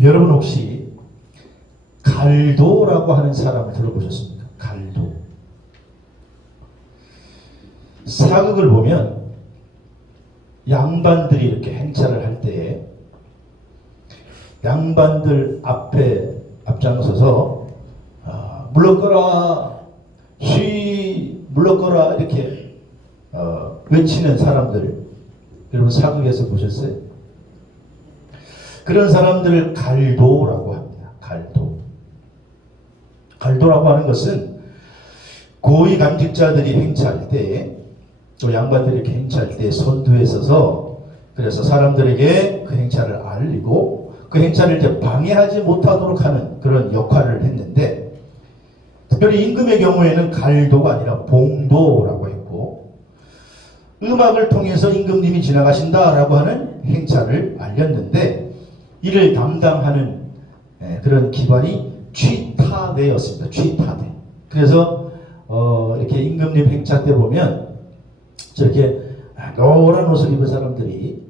여러분 혹시 갈도라고 하는 사람을 들어보셨습니까? 갈도. 사극을 보면 양반들이 이렇게 행차를 할 때에 양반들 앞에 앞장서서 물러거라, 물러거라 이렇게 외치는 사람들, 여러분 사극에서 보셨어요? 그런 사람들을 갈도라고 합니다. 갈도. 갈도라고 하는 것은 고위 감직자들이 행차할 때에, 또 양반들이 이렇게 행차할 때 선두에 서서 그래서 사람들에게 그 행차를 알리고 그 행차를 이제 방해하지 못하도록 하는 그런 역할을 했는데, 특별히 임금의 경우에는 갈도가 아니라 봉도라고 했고, 음악을 통해서 임금님이 지나가신다라고 하는 행차를 알렸는데, 이를 담당하는 그런 기관이 취타대였습니다. 취타대. 그래서 이렇게 임금님 행차 때 보면 저렇게 노란 옷을 입은 사람들이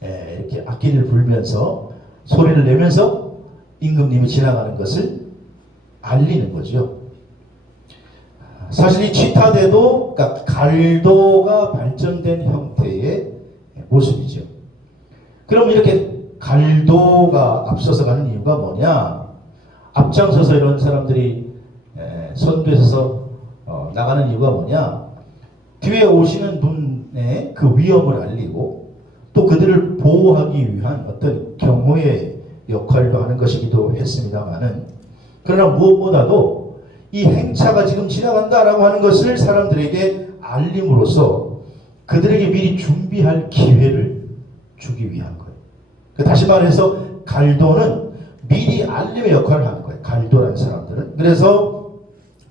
이렇게 악기를 불면서 소리를 내면서 임금님이 지나가는 것을 알리는 거죠. 사실 이 취타대도 그러니까 갈도가 발전된 형태의 모습이죠. 그럼 이렇게 갈도가 앞서서 가는 이유가 뭐냐? 앞장서서 이런 사람들이 선두에 서서 나가는 이유가 뭐냐? 뒤에 오시는 분의 그 위험을 알리고 또 그들을 보호하기 위한 어떤 경호의 역할도 하는 것이기도 했습니다만은, 그러나 무엇보다도 이 행차가 지금 지나간다라고 하는 것을 사람들에게 알림으로써 그들에게 미리 준비할 기회를 주기 위한 거예요. 다시 말해서 갈도는 미리 알림의 역할을 하는 거예요. 갈도라는 사람들은. 그래서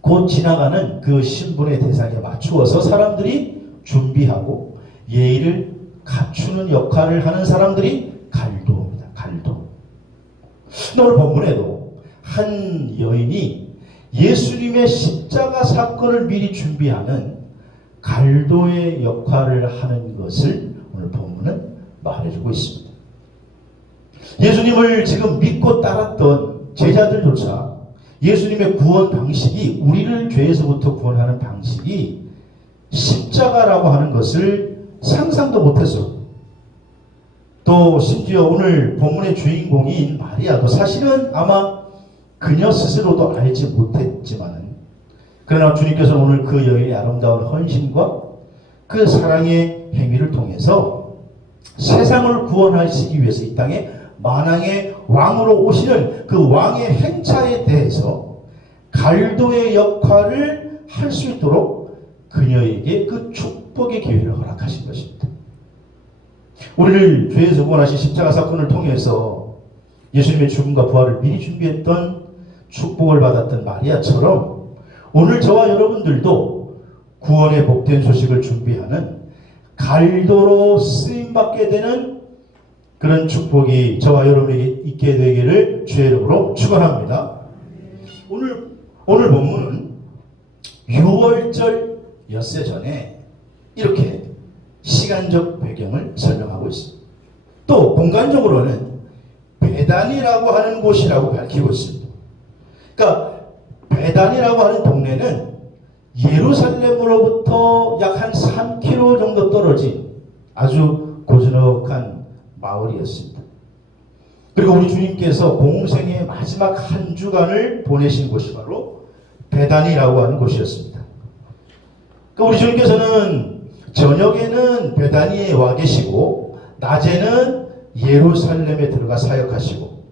곧 지나가는 그 신분의 대상에 맞추어서 사람들이 준비하고 예의를 갖추는 역할을 하는 사람들이 갈도입니다. 갈도. 근데 오늘 본문에도 한 여인이 예수님의 십자가 사건을 미리 준비하는 갈도의 역할을 하는 것을 오늘 본문은 말해주고 있습니다. 예수님을 지금 믿고 따랐던 제자들조차 예수님의 구원 방식이, 우리를 죄에서부터 구원하는 방식이 십자가라고 하는 것을 상상도 못했어. 또 심지어 오늘 본문의 주인공인 마리아도 사실은 아마 그녀 스스로도 알지 못했지만은, 그러나 주님께서는 오늘 그 여인의 아름다운 헌신과 그 사랑의 행위를 통해서 세상을 구원하시기 위해서 이 땅에 만왕의 왕으로 오시는 그 왕의 행차에 대해서 갈도의 역할을 할 수 있도록 그녀에게 그 축복의 기회를 허락하신 것입니다. 우리를 죄에서 구원하신 십자가 사건을 통해서 예수님의 죽음과 부활을 미리 준비했던, 축복을 받았던 마리아처럼 오늘 저와 여러분들도 구원의 복된 소식을 준비하는 갈도로 쓰임받게 되는 그런 축복이 저와 여러분에게 있게 되기를 주의 이름으로 축원합니다. 오늘 본문은 6월절 엿새 전에 이렇게 시간적 배경을 설명하고 있습니다. 또 공간적으로는 베단이라고 하는 곳이라고 밝히고 있습니다. 그러니까 베단이라고 하는 동네는 예루살렘으로부터 약 한 3km 정도 떨어진 아주 고즈넉한 마을이었습니다. 그리고 우리 주님께서 공생의 마지막 한 주간을 보내신 곳이 바로 베단이라고 하는 곳이었습니다. 그러니까 우리 주님께서는 저녁에는 베다니에 와 계시고 낮에는 예루살렘에 들어가 사역하시고,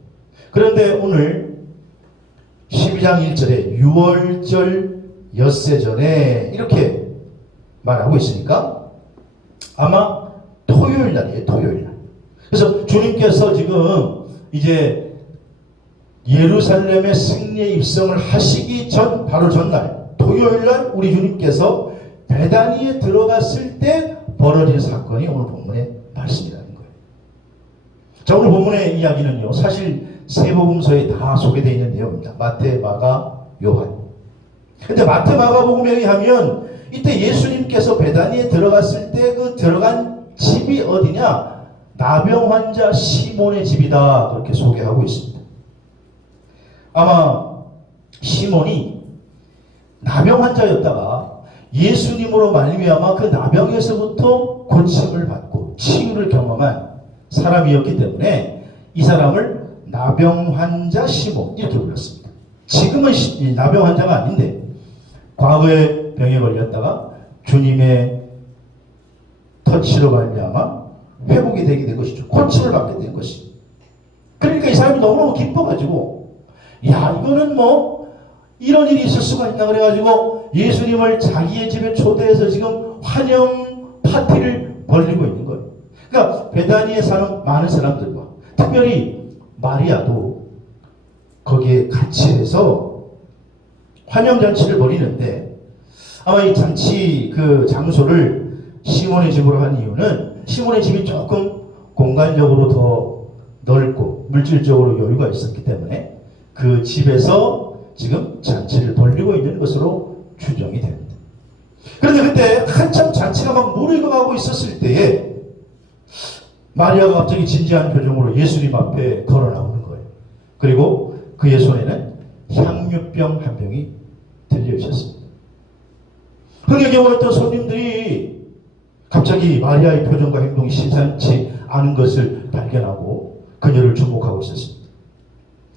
그런데 오늘 12장 1절에 6월절 엿새 전에 이렇게 말하고 있으니까 아마 토요일 날이에요. 토요일 날. 그래서 주님께서 지금 이제 예루살렘의 승리에 입성을 하시기 전, 바로 전날 토요일 날 우리 주님께서 베다니에 들어갔을 때 벌어진 사건이 오늘 본문의 말씀이라는 거예요. 자, 오늘 본문의 이야기는요, 사실 세 복음서에 다 소개되어 있는 내용입니다. 마태, 마가, 요한. 근데 마태, 마가복음에 의하면 이때 예수님께서 베다니에 들어갔을 때 그 들어간 집이 어디냐? 나병 환자 시몬의 집이다, 그렇게 소개하고 있습니다. 아마 시몬이 나병 환자였다가 예수님으로 말미암아 그 나병에서부터 고침을 받고 치유를 경험한 사람이었기 때문에 이 사람을 나병 환자 시몬 이렇게 불렀습니다. 지금은 나병 환자가 아닌데 과거에 병에 걸렸다가 주님의 터치로 말미암아 회복이 되게 된 것이죠. 고침을 받게 된 것이. 그러니까 이 사람이 너무너무 기뻐가지고 야 이거는 뭐 이런 일이 있을 수가 있나 그래가지고 예수님을 자기의 집에 초대해서 지금 환영 파티를 벌리고 있는 거예요. 그러니까 베다니에 사는 많은 사람들과 특별히 마리아도 거기에 같이 해서 환영 잔치를 벌이는데 아마 이 잔치 그 장소를 시몬의 집으로 한 이유는 시몬의 집이 조금 공간적으로 더 넓고 물질적으로 여유가 있었기 때문에 그 집에서 지금 잔치를 벌이고 있는 것으로 추정이 됩니다. 그런데 그때 한참 잔치가 막 무르익어가고 있었을 때에 마리아가 갑자기 진지한 표정으로 예수님 앞에 걸어 나오는 거예요. 그리고 그의 손에는 향유병 한 병이 들려 있었습니다. 흥하게 오었던 손님들이 갑자기 마리아의 표정과 행동이 심상치 않은 것을 발견하고 그녀를 주목하고 있었습니다.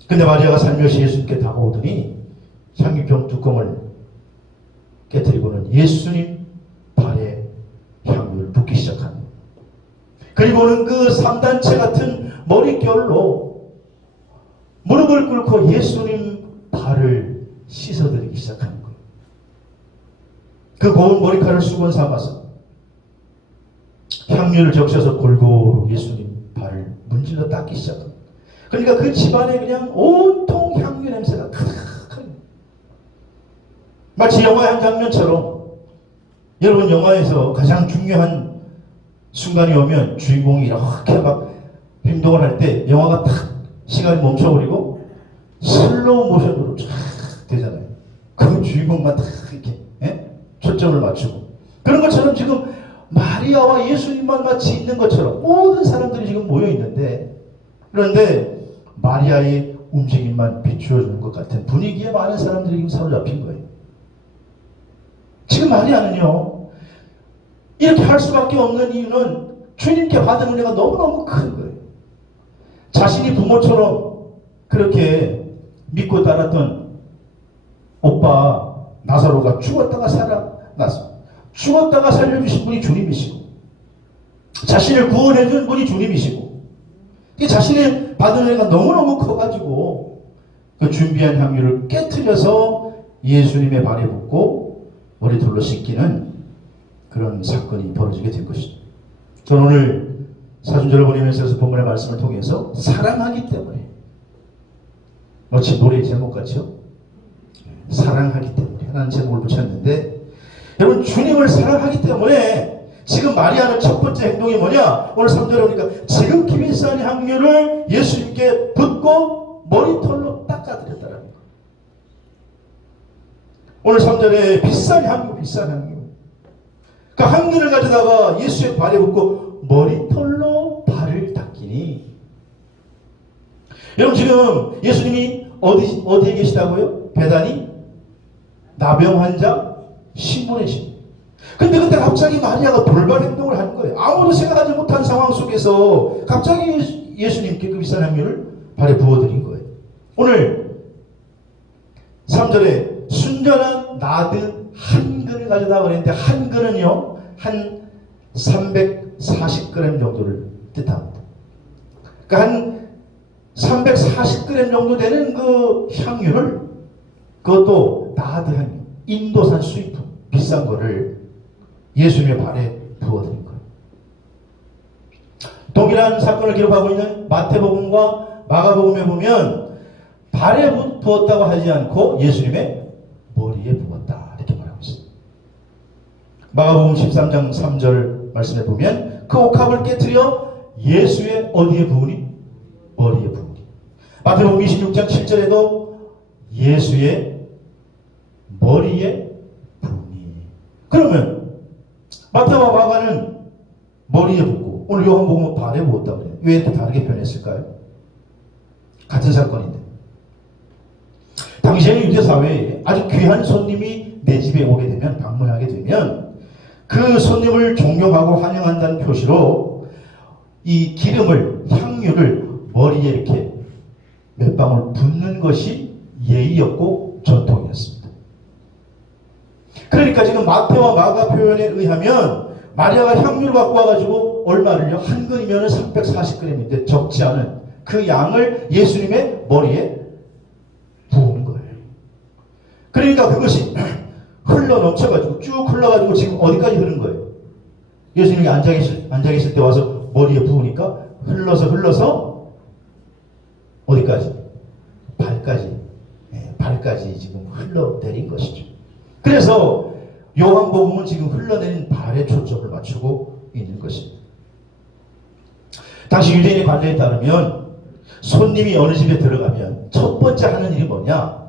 근데 마리아가 살며시 예수님께 다가오더니 향유병 뚜껑을 깨뜨리고는 예수님 발에 향유를 붓기 시작합니다. 그리고는 그 3단체 같은 머릿결로 무릎을 꿇고 예수님 발을 씻어드리기 시작하는 거예요. 그 고운 머리카락을 수건 삼아서 향유를 적셔서 골고루 예수님 발을 문질러 닦기 시작합니다. 그러니까 그 집안에 그냥 온통 향유 냄새가 가득하게 마치 영화의 한 장면처럼 여러분 영화에서 가장 중요한 순간이 오면 주인공이 이렇게 막 행동을 할 때 영화가 탁 시간이 멈춰버리고 슬로우 모션으로 쫙 되잖아요. 그럼 주인공만 탁 이렇게 초점을 맞추고 그런 것처럼 지금 마리아와 예수님만 마치 있는 것처럼 모든 사람들이 지금 모여 있는데 그런데 마리아의 움직임만 비추어주는 것 같은 분위기에 많은 사람들이 지금 사로잡힌 거예요. 지금 마리아는요 이렇게 할 수밖에 없는 이유는 주님께 받은 은혜가 너무너무 큰 거예요. 자신이 부모처럼 그렇게 믿고 따랐던 오빠 나사로가 죽었다가 살아났어. 죽었다가 살려주신 분이 주님이시고 자신을 구원해준 분이 주님이시고 자신의 받은 은혜가 너무너무 커가지고 그 준비한 향유를 깨트려서 예수님의 발에 붓고 머리털로 씻기는 그런 사건이 벌어지게 된 것이죠. 저는 오늘 사순절을 보내면서 본문의 말씀을 통해서 사랑하기 때문에 마치 노래 제목 같죠? 사랑하기 때문에 하나는 제목을 붙였는데 여러분 주님을 사랑하기 때문에 지금 마리아는 첫 번째 행동이 뭐냐? 오늘 3절에 보니까 지금 기비싼 향유를 예수님께 붓고 머리털로 닦아드렸다는 거예요. 오늘 3절에 비싼 향유. 그러니까 향유를 가져다가 예수의 발에 붓고 머리털로 발을 닦이니 여러분 지금 예수님이 어디에 계시다고요? 베다니 나병 환자 시몬의 집. 근데 그때 갑자기 마리아가 돌발 행동을 한 거예요. 아무도 생각하지 못한 상황 속에서 갑자기 예수님께 그 비싼 향유를 발에 부어드린 거예요. 오늘 3절에 순전한 나드 한 근을 가져다 그랬는데 한 근은요 한 340g 정도를 뜻합니다. 그러니까 한 340g 정도 되는 그 향유를 그것도 나드 향유 인도산 수입품 비싼 거를 예수님의 발에 부어드린 거예요. 동일한 사건을 기록하고 있는 마태복음과 마가복음에 보면 발에 부었다고 하지 않고 예수님의 머리에 부었다 이렇게 말하고 있습니다. 마가복음 13장 3절 말씀에 보면 그 옥합을 깨트려 예수의 어디에 부으니? 머리에 부으니. 마태복음 26장 7절에도 예수의 머리에 부으니. 그러면 마태와 마가는 머리에 붓고 오늘 요한복음은 발에 부었다고 그래요. 왜 이렇게 다르게 변했을까요? 같은 사건인데. 당시의 유대 사회에 아주 귀한 손님이 내 집에 오게 되면, 방문하게 되면 그 손님을 존경하고 환영한다는 표시로 이 기름을, 향유를 머리에 이렇게 몇 방울 붓는 것이 예의였고 전통이었습니다. 그러니까 지금 마태와 마가 표현에 의하면 마리아가 향유를 갖고 와가지고 얼마를요? 한 근이면 340g인데 적지 않은 그 양을 예수님의 머리에 부은 거예요. 그러니까 그것이 흘러 넘쳐가지고 쭉 흘러가지고 지금 어디까지 흐른 거예요? 예수님이 앉아 계실 때 와서 머리에 부으니까 흘러서 어디까지? 발까지 지금 흘러내린 것이죠. 그래서 요한복음은 지금 흘러내린 발에 초점을 맞추고 있는 것입니다. 당시 유대인의 관례에 따르면 손님이 어느 집에 들어가면 첫 번째 하는 일이 뭐냐?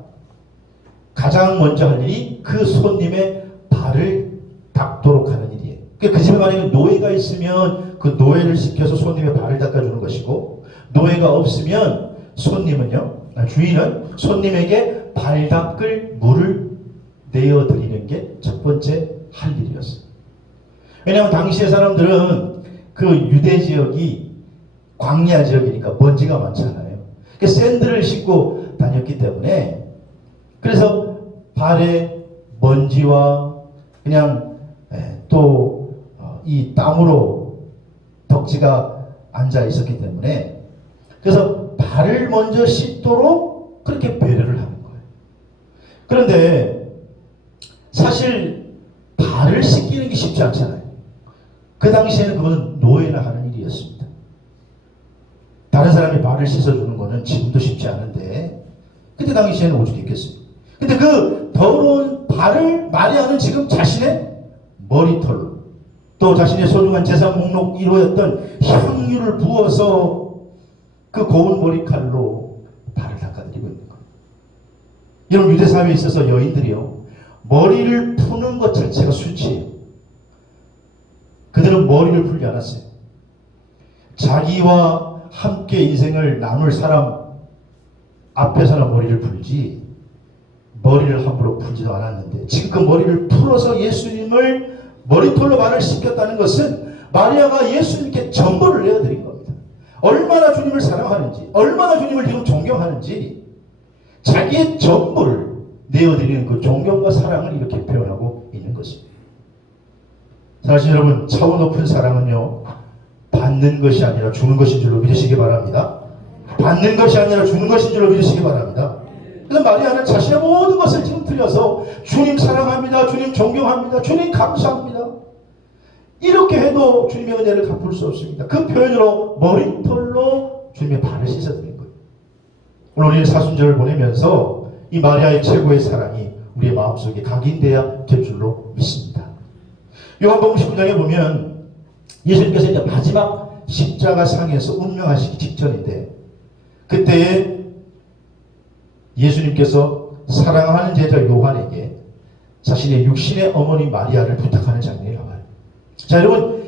가장 먼저 할 일이 그 손님의 발을 닦도록 하는 일이에요. 그 집에 만약에 노예가 있으면 그 노예를 시켜서 손님의 발을 닦아주는 것이고, 노예가 없으면 주인은 손님에게 발 닦을 물을 내어드리는 게 첫 번째 할 일이었어요. 왜냐하면 당시의 사람들은 그 유대 지역이 광야 지역이니까 먼지가 많잖아요. 샌들을 신고 다녔기 때문에, 그래서 발에 먼지와 그냥 또 이 땀으로 덕지가 앉아 있었기 때문에, 그래서 발을 먼저 씻도록 그렇게 배려를 하는 거예요. 그런데 사실 발을 씻기는 게 쉽지 않잖아요. 그 당시에는 그거는 노예나 하는 일이었습니다. 다른 사람이 발을 씻어주는 거는 지금도 쉽지 않은데, 그때 당시에는 오죽했겠어요. 근데 그 더러운 발을 마리아는 지금 자신의 머리털로, 또 자신의 소중한 재산 목록 1호였던 향유를 부어서 그 고운 머리칼로 발을 닦아드리고 있는 거예요. 여러분, 유대 사회에 있어서 여인들이요, 머리를 푸는 것 자체가 수치예요. 그들은 머리를 풀지 않았어요. 자기와 함께 인생을 나눌 사람 앞에서는 머리를 풀지, 머리를 함부로 풀지도 않았는데, 지금 그 머리를 풀어서 예수님을 머리털로 발을 씻겼다는 것은 마리아가 예수님께 전부를 내어드린 겁니다. 얼마나 주님을 사랑하는지, 얼마나 주님을 지금 존경하는지 자기의 전부를 내어드리는 그 존경과 사랑을 이렇게 표현하고 있는 것입니다. 사실 여러분, 차원 높은 사랑은요, 받는 것이 아니라 주는 것인 줄로 믿으시기 바랍니다. 받는 것이 아니라 주는 것인 줄로 믿으시기 바랍니다. 그래서 마리아는 자신의 모든 것을 지금 들여서 주님 사랑합니다, 주님 존경합니다, 주님 감사합니다, 이렇게 해도 주님의 은혜를 갚을 수 없습니다. 그 표현으로 머리털로 주님의 발을 씻어드린 거예요. 오늘 우리는 사순절을 보내면서 이 마리아의 최고의 사랑이 우리의 마음속에 각인되어야 될 줄로 믿습니다. 요한복음 19장에 보면 예수님께서 이제 마지막 십자가 상에서 운명하시기 직전인데, 그때에 예수님께서 사랑하는 제자 요한에게 자신의 육신의 어머니 마리아를 부탁하는 장면이 나와요. 자, 여러분,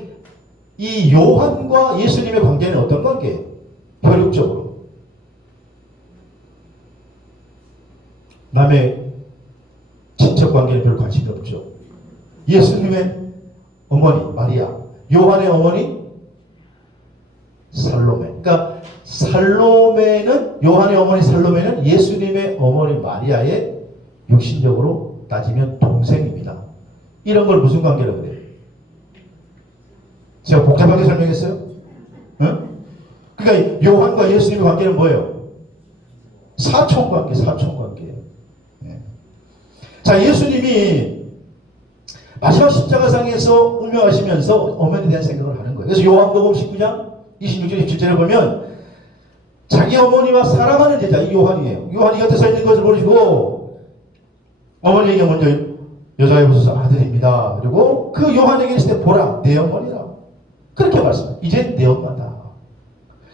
이 요한과 예수님의 관계는 어떤 관계예요? 혈육적으로. 남의 친척 관계는 별 관심이 없죠. 예수님의 어머니 마리아, 요한의 어머니 살로메. 그러니까 살로메는, 요한의 어머니 살로메는 예수님의 어머니 마리아의 육신적으로 따지면 동생입니다. 이런 걸 무슨 관계라고 그래요? 제가 복잡하게 설명했어요? 응? 그러니까 요한과 예수님의 관계는 뭐예요? 사촌관계, 사촌관계예요. 네. 자, 예수님이 마지막 십자가상에서 운명하시면서 어머니에 대한 생각을 하는 거예요. 그래서 요한복음 19장 26절 27절을 보면 자기 어머니와 사랑하는 제자, 이 요한이에요. 요한이 곁에 서 있는 것을 보시고 어머니에게 먼저 여자에 보셔서 아들입니다. 그리고 그 요한에게 있을 때 보라, 내 어머니라고 그렇게 말씀해요. 이제 내 엄마다.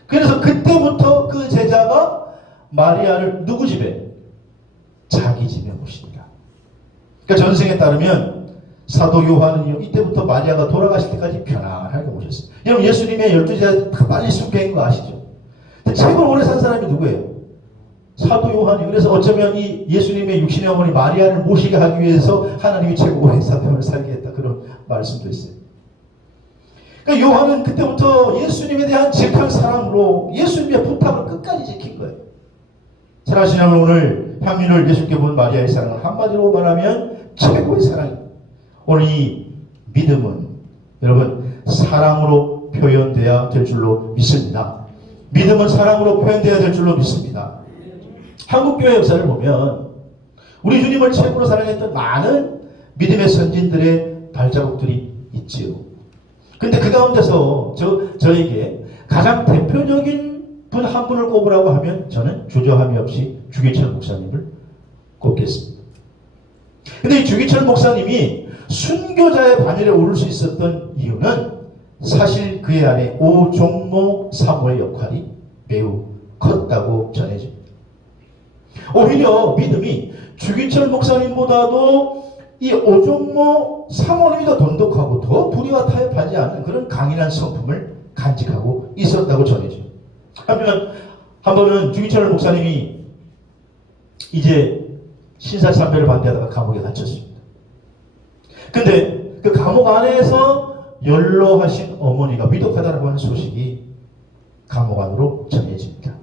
그래서 그때부터 그 제자가 마리아를 누구 집에? 자기 집에 모십니다. 그러니까 전생에 따르면 사도 요한은요, 이때부터 마리아가 돌아가실 때까지 편안하게 모셨어요. 여러분, 예수님의 12제자 다 빨리 숨겨인 거 아시죠? 근데 최고 오래 산 사람이 누구예요? 사도 요한이 그래서 어쩌면 이 예수님의 육신의 어머니 마리아를 모시게 하기 위해서 하나님이 최고의 사도를 살게 했다 그런 말씀도 있어요. 그러니까 요한은 그때부터 예수님에 대한 집한 사랑으로 예수님의 부탁을 끝까지 지킨 거예요. 사랑하시는 여러분, 오늘 향유를 예수님께 본 마리아의 사랑은 한마디로 말하면 최고의 사랑입니다. 오늘 이 믿음은 여러분 사랑으로 표현돼야 될 줄로 믿습니다. 믿음은 사랑으로 표현돼야 될 줄로 믿습니다. 한국교회 역사를 보면 우리 주님을 최고로 사랑했던 많은 믿음의 선진들의 발자국들이 있지요. 근데 그 가운데서 저에게 가장 대표적인 분 한 분을 꼽으라고 하면 저는 주저함이 없이 주기철 목사님을 꼽겠습니다. 근데 이 주기철 목사님이 순교자의 반열에 오를 수 있었던 이유는 사실 그의 아내 오종모 사모의 역할이 매우 컸다고 전해집니다. 오히려 믿음이 주기철 목사님보다도 이 오종모 사모님이 더 돈독하고 더 불의와 타협하지 않는 그런 강인한 성품을 간직하고 있었다고 전해져요. 한편 한 번은 주기철 목사님이 이제 신사참배를 반대하다가 감옥에 갇혔습니다. 근데 그 감옥 안에서 연로하신 어머니가 위독하다라고 하는 소식이 감옥 안으로 전해집니다.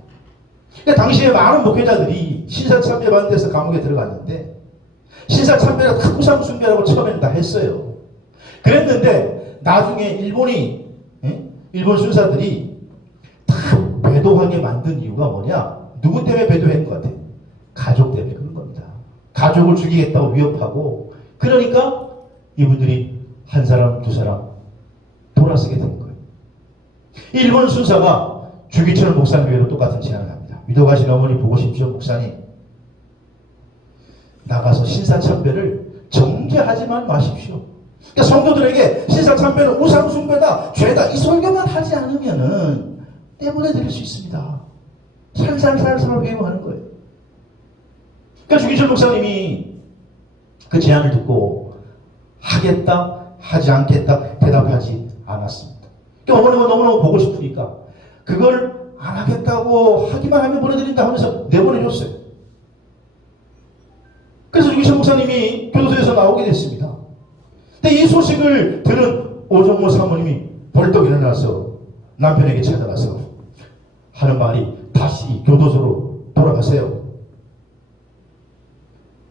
그러니까 당시에 많은 목회자들이 신사참배 반대해서 감옥에 들어갔는데 신사참배가 탁구상숭배라고 처음에는 다 했어요. 그랬는데 나중에 일본 순사들이 다 배도하게 만든 이유가 뭐냐? 누구 때문에 배도한 것 같아요? 가족 때문에 그런 겁니다. 가족을 죽이겠다고 위협하고 그러니까 이분들이 한 사람 두 사람 돌아서게 된 거예요. 일본 순사가 주기철 목사님에게도 똑같은 제안을 합니다. 위독하신 어머니 보고 싶죠 목사님? 나가서 신사참배를 정죄하지만 마십시오. 그러니까 성도들에게 신사참배는 우상숭배다, 죄다 이 설교만 하지 않으면은 떼보내드릴 수 있습니다. 살살살살 배우하는 거예요. 그러니까 주기철 목사님이 그 제안을 듣고 하겠다, 하지 않겠다 대답하지 않았습니다. 그러니까 어머니가 너무너무 보고 싶으니까 그걸 안 하겠다고 하기만 하면 보내드린다 하면서 내보내줬어요. 그래서 주기철 목사님이 교도소에서 나오게 됐습니다. 근데 이 소식을 들은 오종모 사모님이 벌떡 일어나서 남편에게 찾아가서 하는 말이 다시 교도소로 돌아가세요.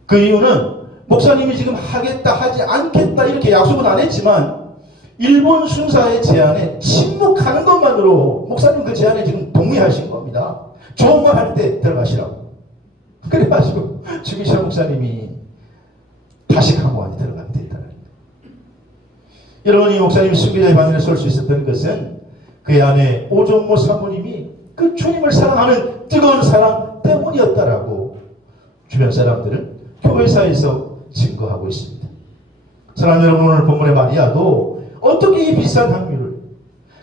그 이유는 목사님이 지금 하겠다 하지 않겠다 이렇게 약속은 안 했지만 일본 순사의 제안에 침묵하는 것만으로 목사님 그 제안에 지금 동의하신 겁니다. 좋은 말 할 때 들어가시라고. 그래가지고 주기철 목사님이 다시 감옥 안에 들어가게 됐다는 거예요. 여러분, 이 목사님이 순교자의 반열에 설 수 있었던 것은 그의 아내 오종모 사모님이 그 주님을 사랑하는 뜨거운 사랑 때문이었다라고 주변 사람들은 교회사에서 증거하고 있습니다. 사랑하는 여러분, 오늘 본문의 마리아도 어떻게 이 비싼 향유를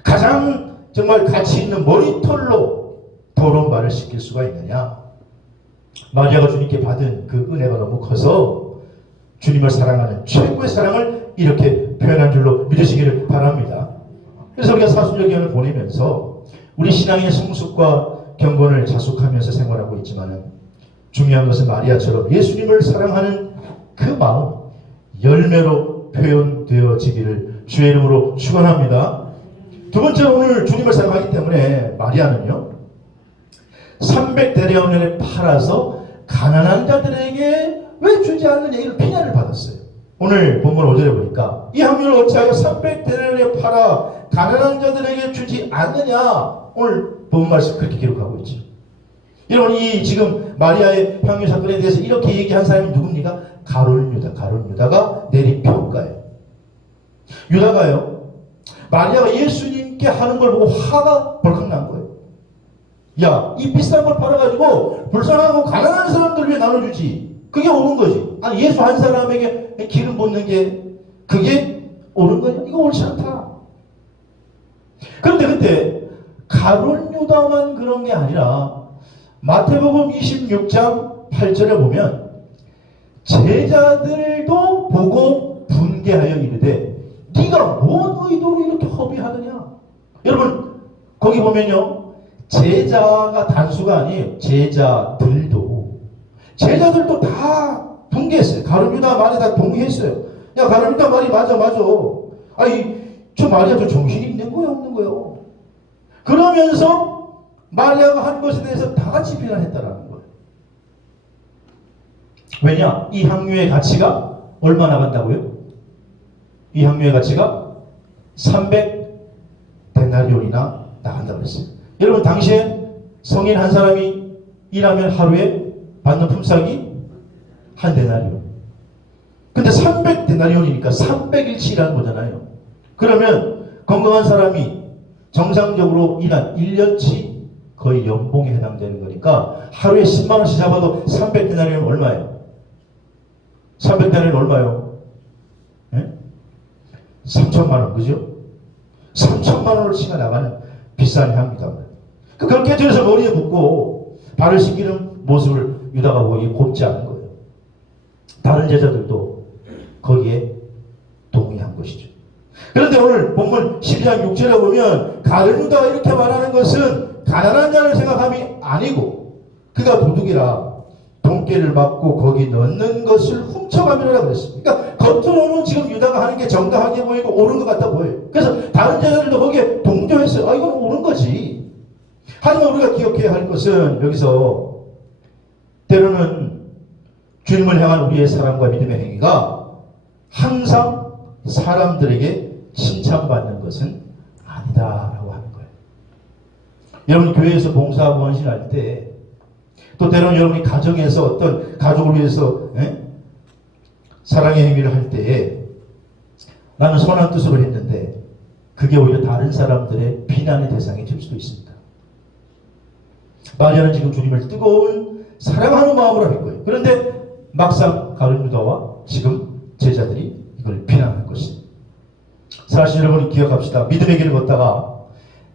가장 정말 가치 있는 머리털로 더러운 발을 씻길 수가 있느냐? 마리아가 주님께 받은 그 은혜가 너무 커서 주님을 사랑하는 최고의 사랑을 이렇게 표현한 줄로 믿으시기를 바랍니다. 그래서 우리가 사순절기를 보내면서 우리 신앙의 성숙과 경건을 자숙하면서 생활하고 있지만은 중요한 것은 마리아처럼 예수님을 사랑하는 그 마음 열매로 표현되어지기를 주의 이름으로 축원합니다. 두 번째로 오늘 주님을 사랑하기 때문에 마리아는요 300데나리온을 팔아서 가난한 자들에게 왜 주지 않느냐 이런 비난을 받았어요. 오늘 본문 5절에 보니까 이 향유를 어찌하여 300데나리온에 팔아 가난한 자들에게 주지 않느냐, 오늘 본문 말씀 그렇게 기록하고 있죠. 여러분, 이 지금 마리아의 향유 사건에 대해서 이렇게 얘기한 사람이 누굽니까? 가룟 유다가 내린 평가예요. 유다가요 마리아가 예수님께 하는 걸 보고 화가 벌컥 난 거예요. 야, 이 비싼 걸 팔아가지고 불쌍하고 가난한 사람들 왜 나눠주지? 그게 옳은 거지. 아니, 예수 한 사람에게 기름 붓는 게 그게 옳은 거냐? 이거 옳지 않다. 그런데 그때 가룟 유다만 그런 게 아니라 마태복음 26장 8절에 보면 제자들도 보고 분개하여 이르되 네가 뭔 의도로 이렇게 허비하느냐? 여러분, 거기 보면요 제자가 단수가 아니에요. 제자들도 제자들도 다 붕괴했어요. 가룟 유다 말에 다 동의했어요. 야, 가룟 유다 말이 맞아. 아니, 저 마리아 저 정신이 있는 거야, 없는 거예요? 그러면서 마리아가 한 것에 대해서 다 같이 비난했다라는 거예요. 왜냐? 이 향유의 가치가 얼마 나간다고요? 이 향유의 가치가 300데나리온이나 나간다고 그랬어요. 여러분, 당시에 성인 한 사람이 일하면 하루에 받는 품삯이 한 데나리온. 근데 300데나리온이니까 300일치 일하는 거잖아요. 그러면 건강한 사람이 정상적으로 일한 1년치 거의 연봉에 해당되는 거니까 하루에 10만 원씩 잡아도 300데나리온 얼마예요? 300데나리온 얼마예요? 예? 3천만 원, 그죠? 3천만 원어치가 나가는 비싼 향입니다. 그렇게 들어서 머리에 묶고 발을 씻기는 모습을 유다가 보기 곱지 않은 거예요. 다른 제자들도 거기에 동의한 것이죠. 그런데 오늘 본문 12장 6절에 보면 가룟 유다가 이렇게 말하는 것은 가난한 자를 생각함이 아니고 그가 도둑이라 돈깨를 맞고 거기 넣는 것을 훔쳐가미라 그랬습니다. 그러니까 겉으로는 지금 유다가 하는 게 정당하게 보이고 옳은 것 같아 보여요. 그래서 다른 제자들도 거기에 동조했어요. 아, 이건 옳은 거지. 하지만 우리가 기억해야 할 것은 여기서 때로는 주님을 향한 우리의 사랑과 믿음의 행위가 항상 사람들에게 칭찬받는 것은 아니다라고 하는 거예요. 여러분, 교회에서 봉사하고 헌신할 때, 또 때로는 여러분이 가정에서 어떤 가족을 위해서 사랑의 행위를 할 때에 나는 선한 뜻으로 했는데 그게 오히려 다른 사람들의 비난의 대상이 될 수도 있습니다. 마리아는 지금 주님을 뜨거운 사랑하는 마음으로 할 거예요. 그런데 막상 가룟 유다와 지금 제자들이 이걸 비난할 것입니다. 사실 여러분 기억합시다. 믿음의 길을 걷다가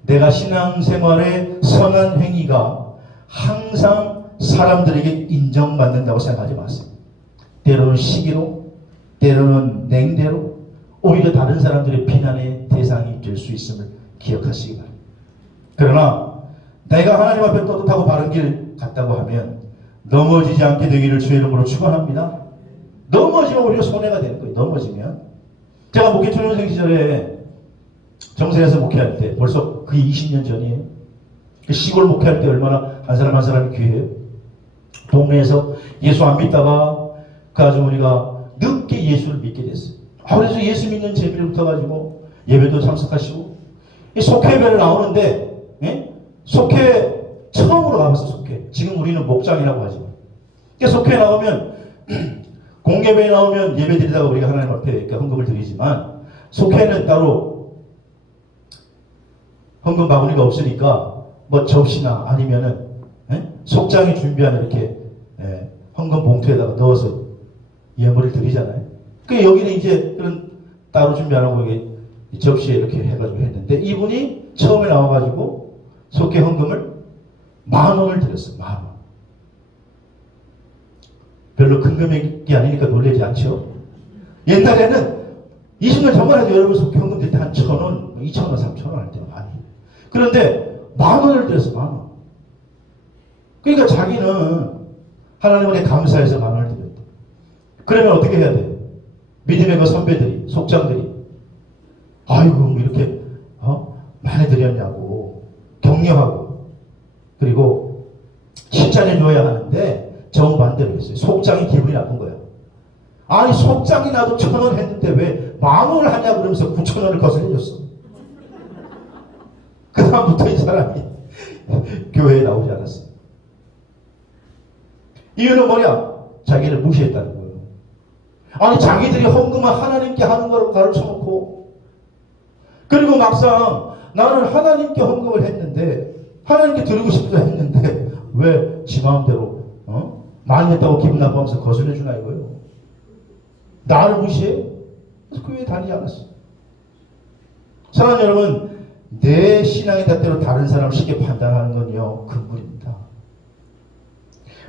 내가 신앙생활의 선한 행위가 항상 사람들에게 인정받는다고 생각하지 마세요. 때로는 시기로, 때로는 냉대로 오히려 다른 사람들의 비난의 대상이 될 수 있음을 기억하시기 바랍니다. 그러나 내가 하나님 앞에 떳떳하고 바른 길 갔다고 하면 넘어지지 않게 되기를 주의 이름으로 축원합니다. 넘어지면 오히려 손해가 되는 거예요. 넘어지면. 제가 목회 초년생 시절에 정세에서 목회할 때 벌써 그게 20년 전이에요. 시골 목회할 때 얼마나 한 사람 한 사람이 귀해요. 동네에서 예수 안 믿다가 그 아주머니가 늦게 예수를 믿게 됐어요. 그래서 예수 믿는 재미를 붙어가지고 예배도 참석하시고 속회배를 나오는데 속회 처음으로 가봤어. 속회. 지금 우리는 목장이라고 하죠. 속회 나오면 공예배에 나오면 예배 드리다가 우리가 하나님 앞에 헌금을 드리지만 속회는 따로 헌금 바구니가 없으니까 뭐 접시나 아니면은 속장이 준비한 이렇게 헌금 봉투에다가 넣어서 예물을 드리잖아요. 그 여기는 이제 그런 따로 준비 안 하고 여기 접시에 이렇게 해가지고 했는데 이분이 처음에 나와가지고 속회 헌금을 10,000원을 드렸어요. 10,000원. 별로 큰 금액이 아니니까 놀라지 않죠. 옛날에는 20년 전만 해도 여러분 속회 헌금 드릴 때 한 1,000원, 2,000원, 3,000원 할 때가 많이. 그런데 10,000원을 드렸어. 10,000원. 그러니까 자기는 하나님께 감사해서 10,000원을 드렸다. 그러면 어떻게 해야 돼요? 믿음의 그 선배들이, 속장들이 아이고 이렇게 많이 드렸냐고 격려하고 그리고 칭찬해줘야 하는데 정반대로 했어요. 속장이 기분이 나쁜 거예요. 아니 속장이 나도 1,000원 했는데 왜 10,000원을 하냐고 그러면서 9,000원을 거슬려줬어. 그 다음부터 이 사람이 교회에 나오지 않았어요. 이유는 뭐냐? 자기를 무시했다는 거예요. 아니 자기들이 헌금을 하나님께 하는 거라고 가르쳐놓고 그리고 막상 나는 하나님께 헌금을 했는데 하나님께 드리고 싶다 했는데 왜 지 마음대로 많이 했다고 기분 나빠하면서 거슬려주나 이거예요. 나를 무시해? 그래서 교회에 다니지 않았어요. 사랑하는 여러분, 내 신앙의 잣대로 다른 사람을 쉽게 판단하는 건요 금물입니다.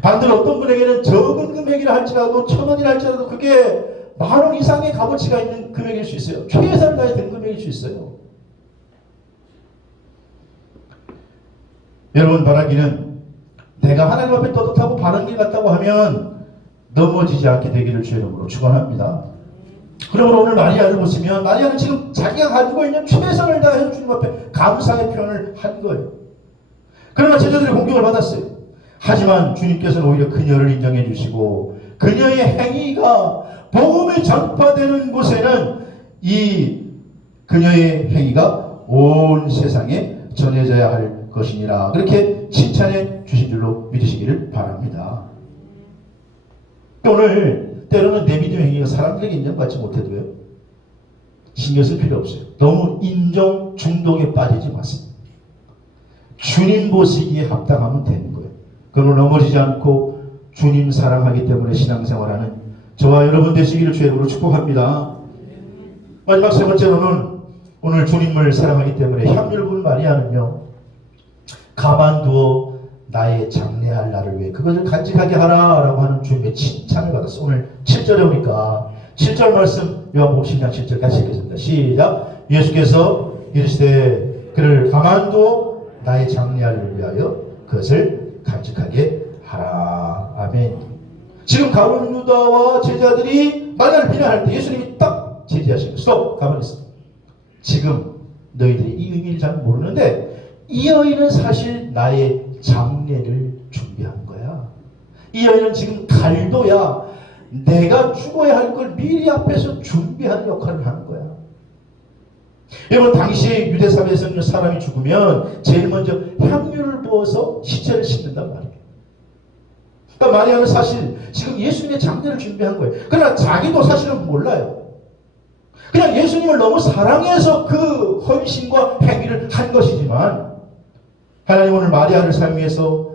반대로 어떤 분에게는 적은 금액이라 할지라도 1,000원이라 할지라도 그게 10,000원 이상의 값어치가 있는 금액일 수 있어요. 최선을 다해 든 금액일 수 있어요. 여러분 바라기는 내가 하나님 앞에 떳떳하고 바른 길 같다고 하면 넘어지지 않게 되기를 주의 이름으로 축원합니다. 그러므로 오늘 마리아를 보시면 마리아는 지금 자기가 가지고 있는 최선을 다해서 주님 앞에 감사의 표현을 한 거예요. 그러나 제자들이 공격을 받았어요. 하지만 주님께서는 오히려 그녀를 인정해 주시고 그녀의 행위가 복음이 전파되는 곳에는 이 그녀의 행위가 온 세상에 전해져야 할 것이니라 그렇게 칭찬해 주신 줄로 믿으시기를 바랍니다. 오늘 때로는 내 믿음 행위가 사람들에게 인정받지 못해도요 신경 쓸 필요 없어요. 너무 인정 중독에 빠지지 마세요. 주님 보시기에 합당하면 되는 거예요. 그러므로 넘어지지 않고 주님 사랑하기 때문에 신앙생활하는 저와 여러분 되시기를 주의 이름으로 축복합니다. 마지막 세 번째로는 오늘 주님을 사랑하기 때문에 향유를 부은 마리아는요 가만두어 나의 장래할 날을 위해 그것을 간직하게 하라 라고 하는 주님의 칭찬을 받았어. 오늘 7절에 오니까 7절 말씀 요한복음 10장 7절 같이 읽겠습니다. 시작. 예수께서 이르시되 그를 가만두어 나의 장래할 날을 위하여 그것을 간직하게 하라. 아멘. 지금 가룟 유다와 제자들이 마리아를 비난할 때 예수님이 딱 제지하신 거예요. 스톱! 가만히 있어. 지금 너희들이 이 의미를 잘 모르는데 이 여인은 사실 나의 장례를 준비한 거야. 이 여인은 지금 갈도야. 내가 죽어야 할 걸 미리 앞에서 준비하는 역할을 하는 거야. 여러분 당시에 유대사회에서는 사람이 죽으면 제일 먼저 향유를 부어서 시체를 씻는단 말이에요. 그러니까 마리아는 사실 지금 예수님의 장례를 준비한 거예요. 그러나 자기도 사실은 몰라요. 그냥 예수님을 너무 사랑해서 그 헌신과 행위를 한 것이지만 하나님 오늘 마리아를 사용해서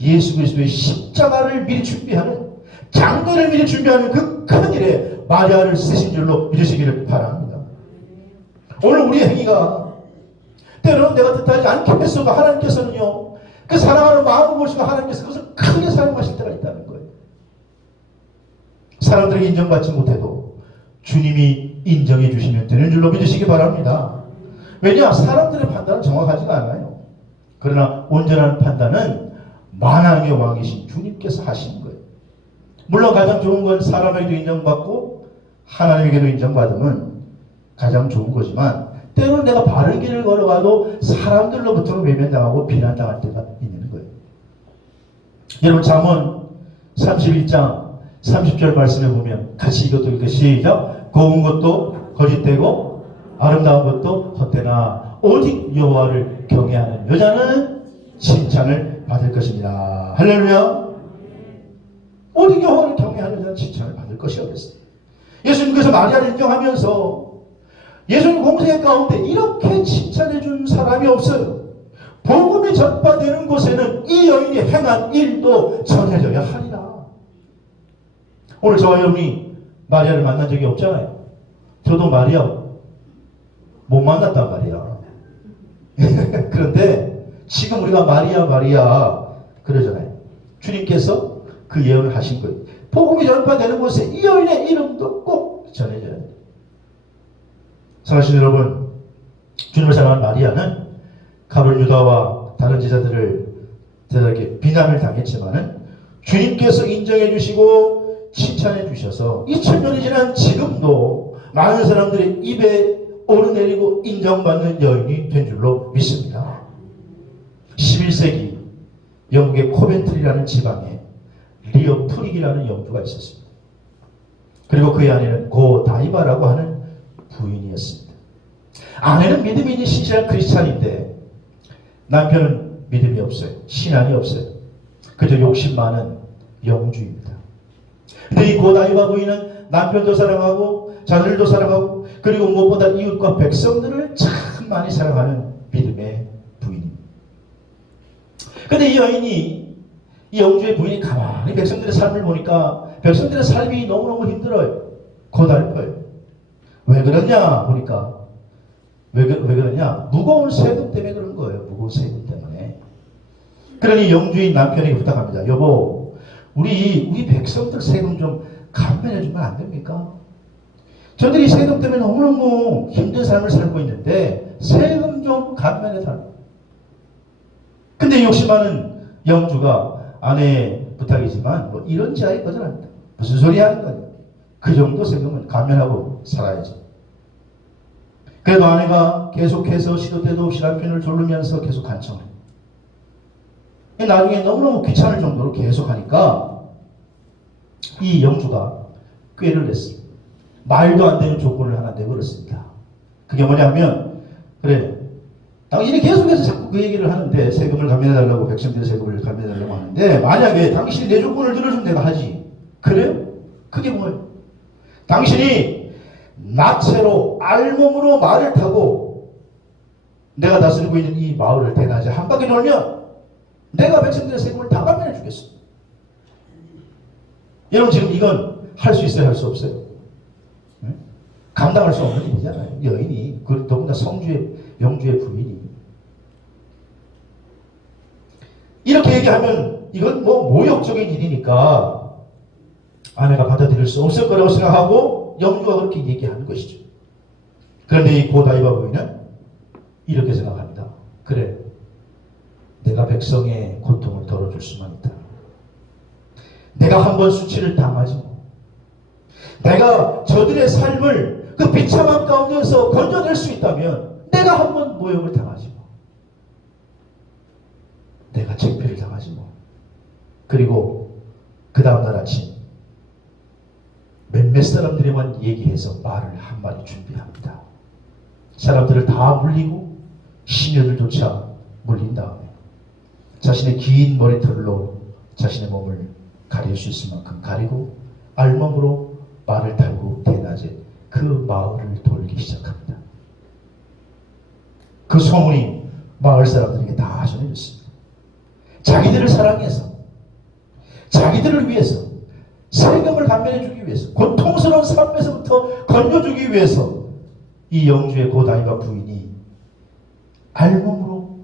예수 그리스도의 십자가를 미리 준비하는 장례를 미리 준비하는 그 큰 일에 마리아를 쓰신 줄로 믿으시기를 바랍니다. 오늘 우리의 행위가 때로는 내가 뜻하지 않게 했어도 하나님께서는요 그 사랑하는 마음을 보시고 하나님께서 그것을 크게 사용하실 때가 있다는 거예요. 사람들에게 인정받지 못해도 주님이 인정해 주시면 되는 줄로 믿으시기 바랍니다. 왜냐? 사람들의 판단은 정확하지가 않아요. 그러나 온전한 판단은 만왕의 왕이신 주님께서 하시는 거예요. 물론 가장 좋은 건 사람에게도 인정받고 하나님에게도 인정받으면 가장 좋은 거지만 때로는 내가 바른 길을 걸어가도 사람들로부터는 외면당하고 비난당할 때가 있는 거예요. 여러분 잠언 31장 30절 말씀에 보면 같이 이것도 읽고 시작. 고운 것도 거짓되고 아름다운 것도 헛되나 오직 여호와를 경외하는 여자는 칭찬을 받을 것입니다. 할렐루야. 오직 여호와를 경외하는 여자는 칭찬을 받을 것이었겠어요. 예수님께서 마리아를 인정하면서 예수님 공생의 가운데 이렇게 칭찬해 준 사람이 없어요. 복음이 전파되는 곳에는 이 여인이 행한 일도 전해져야 하리라. 오늘 저와 여러분이 마리아를 만난 적이 없잖아요. 저도 마리아 못 만났단 말이야. 그런데 지금 우리가 마리아 그러잖아요. 주님께서 그 예언을 하신 거예요. 복음이 전파되는 곳에 이 여인의 이름도 꼭 전해져야 돼요. 사랑하시는 여러분, 주님을 사랑하는 마리아는 가룟 유다와 다른 제자들에게 비난을 당했지만은 주님께서 인정해 주시고 칭찬해 주셔서 2000년이 지난 지금도 많은 사람들의 입에 오르내리고 인정받는 여인이 된 줄로 믿습니다. 11세기 영국의 코벤트리라는 지방에 리어 프릭이라는 영주가 있었습니다. 그리고 그의 아내는 고 다이바라고 하는 부인이었습니다. 아내는 믿음이 있는 신실한 크리스찬인데 남편은 믿음이 없어요. 신앙이 없어요. 그저 욕심 많은 영주입니다. 근데 이 고 다이바 부인은 남편도 사랑하고 자녀들도 사랑하고 그리고 무엇보다 이웃과 백성들을 참 많이 사랑하는 믿음의 부인입니다. 근데 이 여인이 이 영주의 부인이 가만히 백성들의 삶을 보니까 백성들의 삶이 너무너무 힘들어요. 고달퍼요. 왜 그러냐 보니까 왜 그러냐? 무거운 세금 때문에 그런 거예요. 무거운 세금 때문에. 그러니 영주인 남편에게 부탁합니다. 여보, 우리 백성들 세금 좀 감면해주면 안 됩니까? 저들이 세금 때문에 너무너무 힘든 삶을 살고 있는데 세금 좀 감면해달라고. 근데 욕심 많은 영주가 아내 부탁이지만 뭐 이런 제약이 거절합니다. 무슨 소리 하는 거냐. 그 정도 세금은 감면하고 살아야지. 그래도 아내가 계속해서 시도 때도 없이 남편을 졸르면서 계속 간청해. 나중에 너무너무 귀찮을 정도로 계속하니까 이 영주가 꾀를 냈어요. 말도 안 되는 조건을 하나 내걸었습니다. 그게 뭐냐면, 그래, 당신이 계속해서 자꾸 그 얘기를 하는데, 세금을 감면해달라고, 백성들의 세금을 감면해달라고 하는데, 만약에 당신이 내 조건을 들어주면 내가 하지. 그래요? 그게 뭐예요? 당신이 나체로 알몸으로 말을 타고 내가 다스리고 있는 이 마을을 대낮에 한 바퀴 돌면 내가 백성들의 세금을 다 감면해 주겠어. 여러분 지금 이건 할 수 있어요? 할 수 없어요? 응? 감당할 수 없는 일이잖아요. 여인이, 그 더군다나 성주의, 영주의 부인이. 이렇게 얘기하면 이건 뭐 모욕적인 일이니까 아내가 받아들일 수 없을 거라고 생각하고 영주가 그렇게 얘기하는 것이죠. 그런데 이 고다이바 부인은 이렇게 생각합니다. 그래, 내가 백성의 고통을 덜어줄 수만 있다. 내가 한번 수치를 당하지 뭐. 내가 저들의 삶을 그 비참함 가운데서 건져낼 수 있다면 내가 한번 모욕을 당하지 뭐. 내가 책피를 당하지 뭐. 그리고 그 다음날 아침 몇몇 사람들에만 얘기해서 말을 한마디 준비합니다. 사람들을 다 물리고 시녀들조차 물린 다음에 자신의 긴 머리털로 자신의 몸을 가릴 수 있을 만큼 가리고 알몸으로 말을 타고 대낮에 그 마을을 돌기 시작합니다. 그 소문이 마을 사람들에게 다 전해졌습니다. 자기들을 사랑해서, 자기들을 위해서, 세금을 감면해주기 위해서, 고통스러운 삶에서부터 건져주기 위해서 이 영주의 고다이바 부인이 알몸으로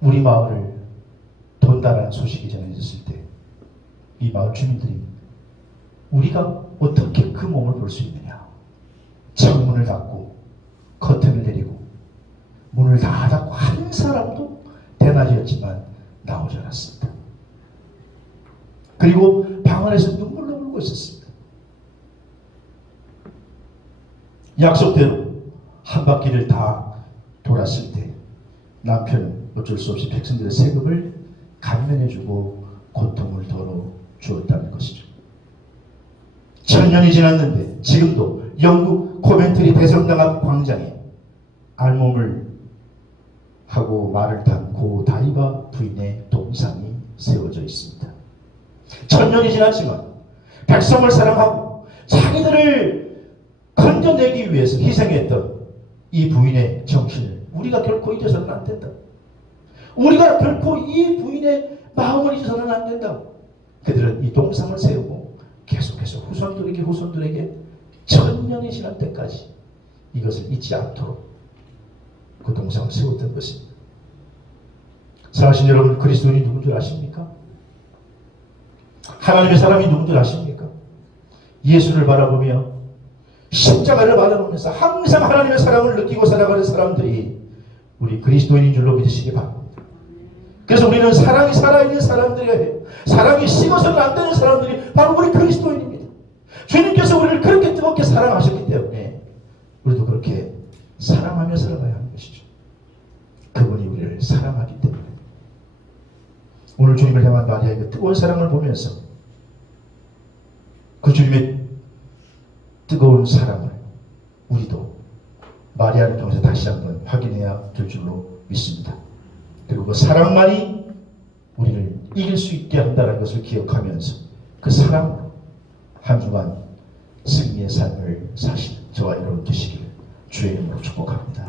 우리 마을을 돈다라는 소식이 전해졌을 때 이 마을 주민들이 우리가 어떻게 그 몸을 볼 수 있느냐. 창문을 닫고 커튼을 내리고 문을 다 닫고 한 사람도 대낮이었지만 나오지 않았습니다. 그리고 방 안에서 눈물로 울고 있었습니다. 약속대로 한 바퀴를 다 돌았을 때 남편은 어쩔 수 없이 백성들의 세금을 감면해주고 고통을 덜어 주었다는 것이죠. 1000년이 지났는데 지금도 영국 코벤트리 대성당 앞 광장에 알몸을 하고 말을 탄 고다이바 부인의 동상이 세워져 있습니다. 1000년이 지났지만 백성을 사랑하고 자기들을 건져내기 위해서 희생했던 이 부인의 정신을 우리가 결코 잊어서는 안 된다. 우리가 결코 이 부인의 마음을 잊어서는 안 된다. 그들은 이 동상을 세우고 계속해서 후손들에게 1000년이 지난 때까지 이것을 잊지 않도록 그 동상을 세웠던 것입니다. 사랑하신 여러분, 그리스도인이 누군 줄 아십니까? 하나님의 사람이 누군 줄 아십니까? 예수를 바라보며 십자가를 바라보면서 항상 하나님의 사랑을 느끼고 살아가는 사람들이 우리 그리스도인인 줄로 믿으시기 바랍니다. 그래서 우리는 사랑이 살아있는 사람들이어야 해요. 사랑이 식어서는 안 되는 사람들이 바로 우리 그리스도인입니다. 주님께서 우리를 그렇게 뜨겁게 사랑하셨기 때문에 우리도 그렇게 사랑하며 살아가야 하는 것이죠. 그분이 우리를 사랑하기 때문에. 오늘 주님을 향한 마리아의 그 뜨거운 사랑을 보면서 그 주님의 뜨거운 사랑을 우리도 마리아를 통해서 다시 한번 확인해야 될 줄로 믿습니다. 그리고 그 사랑만이 우리를 이길 수 있게 한다는 것을 기억하면서 그 사랑으로 한 주간 승리의 삶을 사시는 저와 여러분 되시기를 주의 이름으로 축복합니다.